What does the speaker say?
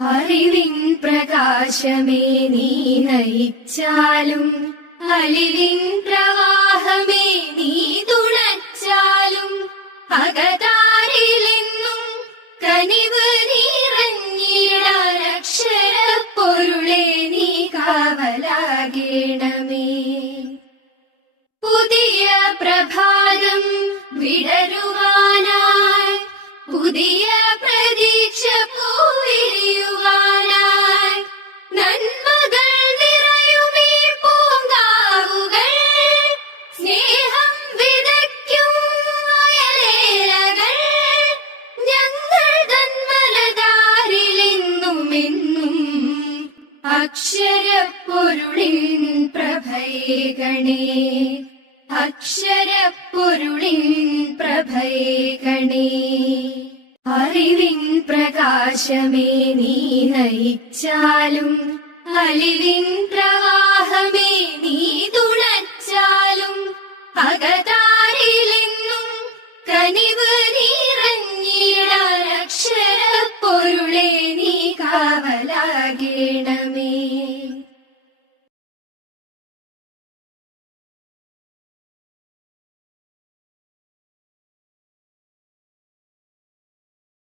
അറിവിൻ പ്രകാശമേ നീ നയിച്ചാലും, അലിവിൻ പ്രവാഹമേ നീ തുണച്ചാലും, അകതാരിലെന്നും കനിവ് നിറഞ്ഞിടാൻ അക്ഷരപ്പൊരുളെ നീ കാവലാകേണമേ. പുതിയ പ്രഭാതം വിടരുവാനായി, പുതിയ പ്രതീക്ഷ പൂവിരിയുവാനായി, നന്മകൾ നിറയുമീ പൂങ്കാവുകൾ, സ്നേഹം വിതയ്ക്കും വയലേലകൾ, ഞങ്ങൾ തന്മലതാരിലെന്നുമെന്നും അക്ഷരപ്പൊരുളിൻ പ്രഭയേകണേ, അക്ഷരപ്പൊരുളിൻ പ്രഭയേകണേ. അറിവിൻ പ്രകാശമേ നീ നയിച്ചാലും, അലിവിൻ പ്രവാഹമേ നീ തുണച്ചാലും,